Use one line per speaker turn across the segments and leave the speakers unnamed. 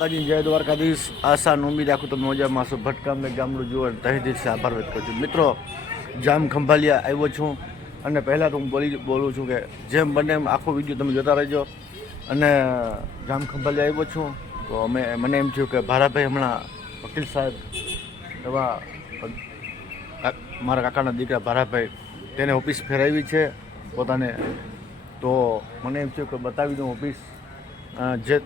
માતાજી જય દ્વારકાધીશ. આશા ઉમી રાખું તમે મજામાં છો ભટકામને ગામડું જુઓ તહે દિવસે આભાર વ્યક્ત કરું છું મિત્રો, જામ ખંભાલિયા આવ્યો છું અને પહેલાં તો હું બોલી બોલું છું કે જેમ બને એમ આખો વીડિયો તમે જોતા રહેજો. અને જામ ખંભાલિયા આવ્યો છું તો અમે મને એમ થયું કે ભારાભાઈ હમણાં વકીલ સાહેબ એવા મારા કાકાના દીકરા ભારાભાઈ તેને ઓફિસ ફેરવી છે પોતાને. તો મને એમ થયું કે બતાવી દઉં ઓફિસ. જે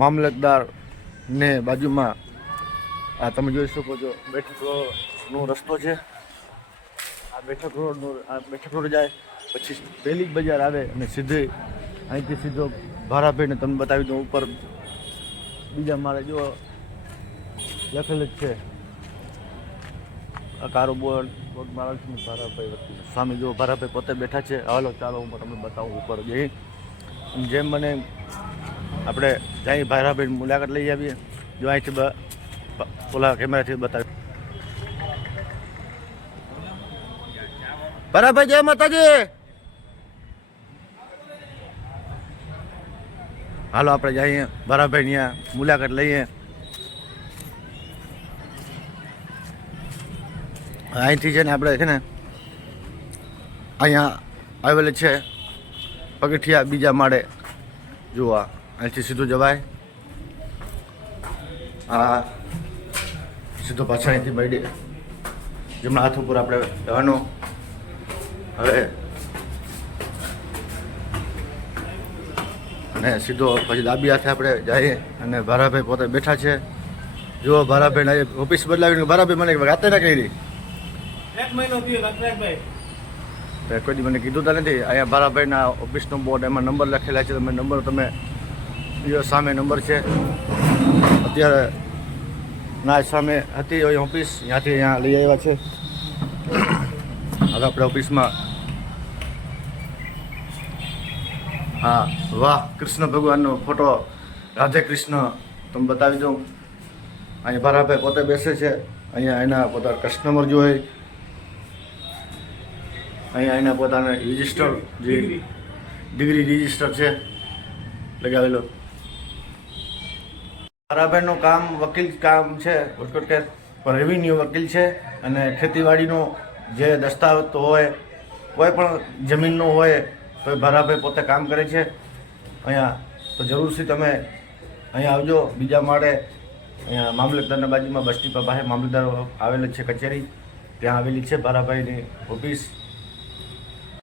મામલતદારને બાજુમાં, આ તમે જોઈ શકો છો, બેઠક રોડનો રસ્તો છે. આ બેઠક રોડનો આ બેઠક રોડ જાય, પછી પહેલી જ બજાર આવે અને સીધે અહીંથી સીધો ભારાભાઈને તમને બતાવી દઉં, ઉપર બીજા મારે જો લખેલ જ છે. આ કારો બોર્ડ બોર્ડ મારા ભારાભાઈ સામે જો ભારાભાઈ પોતે બેઠા છે, હાલો ચાલો હું તમને બતાવું ઉપર જઈ. જેમ એમ આપણે ત્યાં ભારાભાઈ મુલાકાત લઈ આવીએ. જો અહીંથી ઓલા કેમેરાથી બતાવી. ભારાભાઈ જય માતાજી. હાલો, આપણે જઈએ ભરાભાઈ ત્યાં મુલાકાત લઈએ. અહીંથી છે ને આપણે છે ને અહીંયા આવેલ છે પગથિયા બીજા માળે. જોવા અહીંથી સીધું જવાય. આ સીધો પાછળ અહીંથી મળી જમણા હાથ ઉપર આપણે જવાનું હવે અને સીધો પછી ડાબી હાથે આપણે જઈએ અને ભારાભાઈ પોતે બેઠા છે. જુઓ ભારાભાઈ ઓફિસ બદલાવીને ભારાભાઈ મને વાતે ના કરી
એક મહિનો
કોઈ મને કીધું તા નથી. અહીંયા ભારાભાઈના ઓફિસનો બોર્ડ એમાં નંબર લખેલા છે. તમે નંબર તમે જો સામે નંબર છે. અત્યારે ના સામે હતી એ ઓફિસ ત્યાંથી અહીંયા લઈ આવ્યા છે. હવે આપણે ઓફિસમાં હા વાહ કૃષ્ણ ભગવાનનો ફોટો રાધે કૃષ્ણ તમે બતાવી દઉં. અહીંયા ભારાભાઈ પોતે બેસે છે. અહીંયા એના પોતા કસ્ટમર જોઈ અહીંયા એના પોતાના રજિસ્ટર જે.
ડિગ્રી
રજિસ્ટર છે. લગાવેલો. તારાભાઈનું કામ વકીલ કામ છે રાજકોટ કે રેવન્યુ વકીલ છે અને ખેતીવાડીનો જે દસ્તાવેજ હોય, કોઈ પણ જમીનનો હોય, તો એ ભારાભાઈ પોતે કામ કરે છે. અહીંયા તો જરૂરથી તમે અહીંયા આવજો. બીજા માળે અહીંયા મામલતદારના બાજુમાં બસ પર પાસે મામલતદાર આવેલ છે કચેરી. ત્યાં આવેલી છે ભારાભાઈની ઓફિસ.